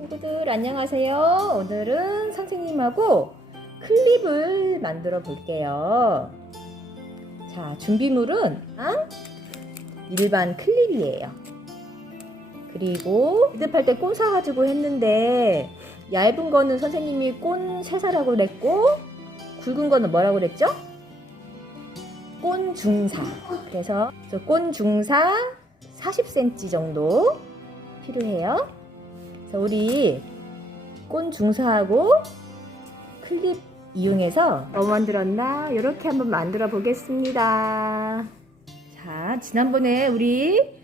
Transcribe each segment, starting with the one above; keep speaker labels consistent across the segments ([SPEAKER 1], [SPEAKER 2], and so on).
[SPEAKER 1] 친구들 안녕하세요. 오늘은 선생님하고 클립을 만들어 볼게요. 자, 준비물은 아? 일반 클립이에요. 그리고 비드팔 때꼰 사가지고 했는데 얇은 거는 선생님이 꼰 세사라고 그랬고 굵은 거는 뭐라고 그랬죠? 꼰 중사. 그래서 저꼰 중사 40cm 정도 필요해요. 그래서 우리 꼰 중사하고 클립 이용해서 뭐 만들었나 이렇게 한번 만들어 보겠습니다. 자, 지난번에 우리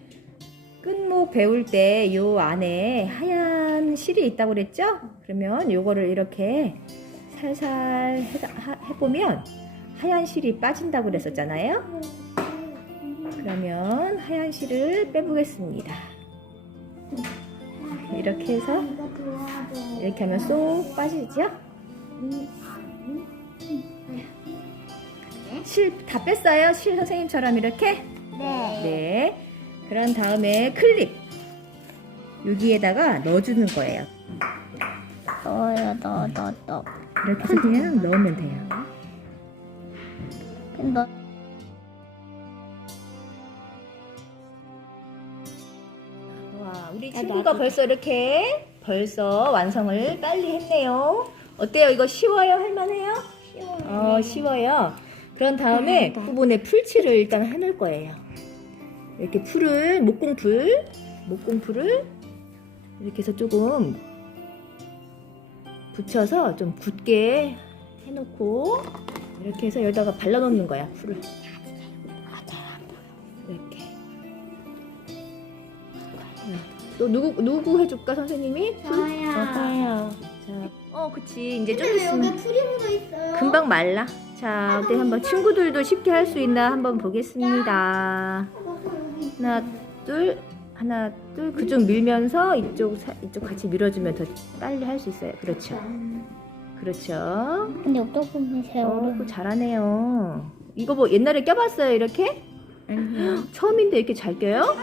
[SPEAKER 1] 끝목 배울 때 요 안에 하얀 실이 있다고 그랬죠? 그러면 요거를 이렇게 살살 해, 하- 해보면 하얀 실이 빠진다고 그랬었잖아요. 그러면 하얀 실을 빼보겠습니다. 이렇게 해서 이렇게 하면 쏙 빠지죠? 실다 뺐어요? 실 선생님처럼 이렇게?
[SPEAKER 2] 네.
[SPEAKER 1] 네. 그런 다음에 클립 여기에다가 넣어주는 거예요.
[SPEAKER 2] 넣어요, 넣어, 넣어, 넣어.
[SPEAKER 1] 이렇게 해서 그냥 넣으면 돼요.
[SPEAKER 2] 근데
[SPEAKER 1] 와, 우리
[SPEAKER 2] 아,
[SPEAKER 1] 친구가. 벌써 이렇게 벌써 완성을 빨리 했네요. 어때요? 이거 쉬워요? 할만해요? 어, 쉬워요. 그런 다음에
[SPEAKER 2] 음,
[SPEAKER 1] 부분에 풀칠을 일단 해놓을 거예요. 이렇게 풀을, 목공풀, 목공풀을 이렇게 해서 조금 붙여서 좀 굳게 해놓고 이렇게 해서 여기다가 발라놓는 거야, 풀을. 또 누구, 누구 해줄까, 선생님이?
[SPEAKER 2] 저요.
[SPEAKER 1] 맞아요. 자, 어, 그치. 이제 좀
[SPEAKER 2] 근데
[SPEAKER 1] 있으면.
[SPEAKER 2] 여기 풀이 묻어 있어요.
[SPEAKER 1] 금방 말라. 자, 어때 한번 친구들도 쉽게 할 수 있나 한번 보겠습니다. 하나, 둘, 하나, 둘. 그쪽 밀면서 이쪽 사- 이쪽 같이 밀어주면 더 빨리 할 수 있어요. 그렇죠. 그렇죠.
[SPEAKER 2] 근데 어떻게
[SPEAKER 1] 어,
[SPEAKER 2] 세월을?
[SPEAKER 1] 그거 잘하네요. 이거 뭐 옛날에 껴봤어요, 이렇게?
[SPEAKER 2] 아니요.
[SPEAKER 1] 처음인데 이렇게 잘 껴요?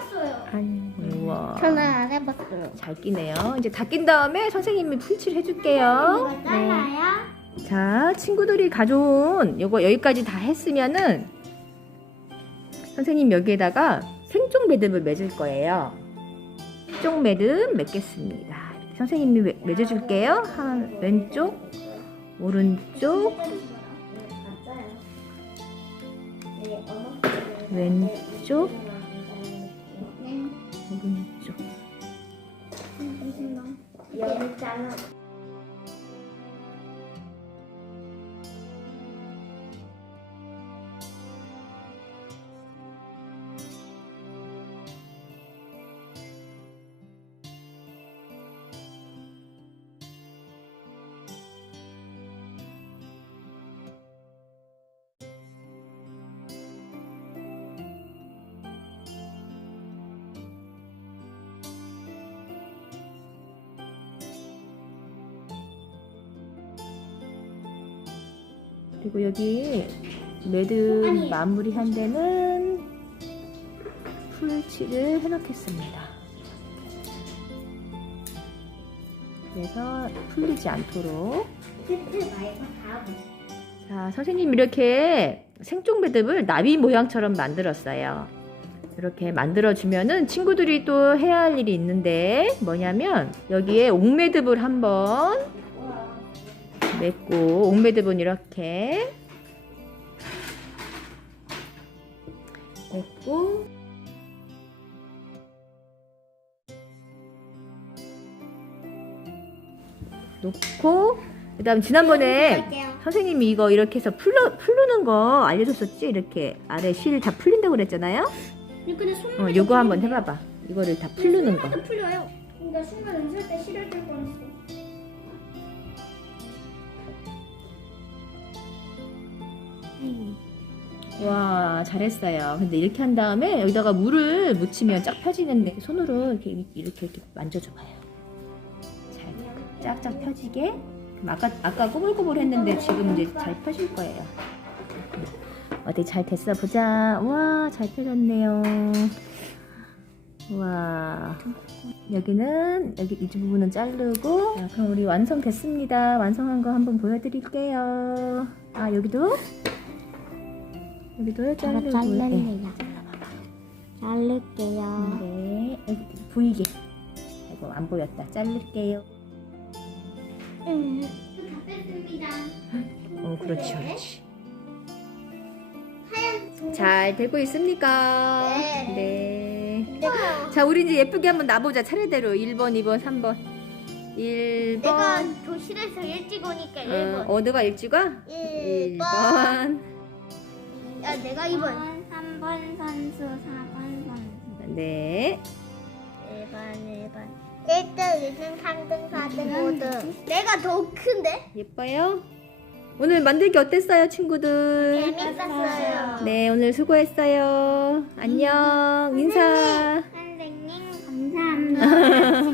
[SPEAKER 2] 아니요.
[SPEAKER 1] 우와.
[SPEAKER 2] 저는 안 해봤어요.
[SPEAKER 1] 잘 끼네요. 이제 다 낀 다음에 선생님이 풀칠 해줄게요.
[SPEAKER 2] 잘라요?
[SPEAKER 1] 자, 친구들이 가져온 요거 여기까지 다 했으면은 선생님 여기에다가 생종 매듭을 맺을 거예요. 생종 매듭 맺겠습니다. 선생님이 매- 맺어줄게요. 한 왼쪽, 오른쪽, 왼쪽, 오른쪽.
[SPEAKER 2] 여기 잘라.
[SPEAKER 1] 그리고 여기 매듭 마무리한 데는 풀칠을 해놓겠습니다. 그래서 풀리지 않도록. 자, 선생님 이렇게 생종 매듭을 나비 모양처럼 만들었어요. 이렇게 만들어주면은 친구들이 또 해야 할 일이 있는데 뭐냐면 여기에 옥매듭을 한번 맺고 옥매듭은 이렇게 맺고 놓고 그다음 지난번에 선생님이 이거 이렇게 해서 풀러, 풀르는 거 알려줬었지? 이렇게 아래 실 다 풀린다고 그랬잖아요? 어, 요거 한번 해봐봐. 이거를 다 풀르는 거.
[SPEAKER 2] 풀려요. 순간 웃을 때 실을 줄 뻔했어.
[SPEAKER 1] 와, 잘했어요. 근데 이렇게 한 다음에 여기다가 물을 묻히면 쫙 펴지는데 손으로 이렇게, 이렇게, 이렇게 만져줘봐요. 잘, 쫙쫙 펴지게. 아까, 아까 꼬불꼬불 했는데 지금 이제 잘 펴질 거예요. 어디 잘 됐어? 보자. 와, 잘 펴졌네요. 와. 여기는 여기 이 부분은 자르고 자, 그럼 우리 완성됐습니다. 완성한 거 한번 보여드릴게요. 아 여기도 여기도 자르고 네.
[SPEAKER 2] 잘랐네요. 자를게요.
[SPEAKER 1] 네 여기 보이게 아이고 안 보였다. 자를게요.
[SPEAKER 2] 음. 다 뺐습니다.
[SPEAKER 1] 어 그렇지 그렇지.
[SPEAKER 2] 하얀
[SPEAKER 1] 잘 되고 있습니까?
[SPEAKER 2] 네.
[SPEAKER 1] 네. 자 우리 이제 예쁘게 한번 놔보자 차례대로 1번 2번 3번 1번
[SPEAKER 2] 내가 교실에서 일찍 오니까
[SPEAKER 1] 어,
[SPEAKER 2] 1번.
[SPEAKER 1] 어느가 일찍 와?
[SPEAKER 2] 1번.
[SPEAKER 1] 1번
[SPEAKER 2] 야, 내가 2번. 3번 선수, 4번 선수.
[SPEAKER 1] 네.
[SPEAKER 2] 1번, 1번. 1등, 2등, 3등, 4등, 5등. 음. 내가 더 큰데?
[SPEAKER 1] 예뻐요? 오늘 만들기 어땠어요, 친구들?
[SPEAKER 2] 재밌었어요.
[SPEAKER 1] 네, 오늘 수고했어요. 안녕. 인사. 선생님, 감사합니다.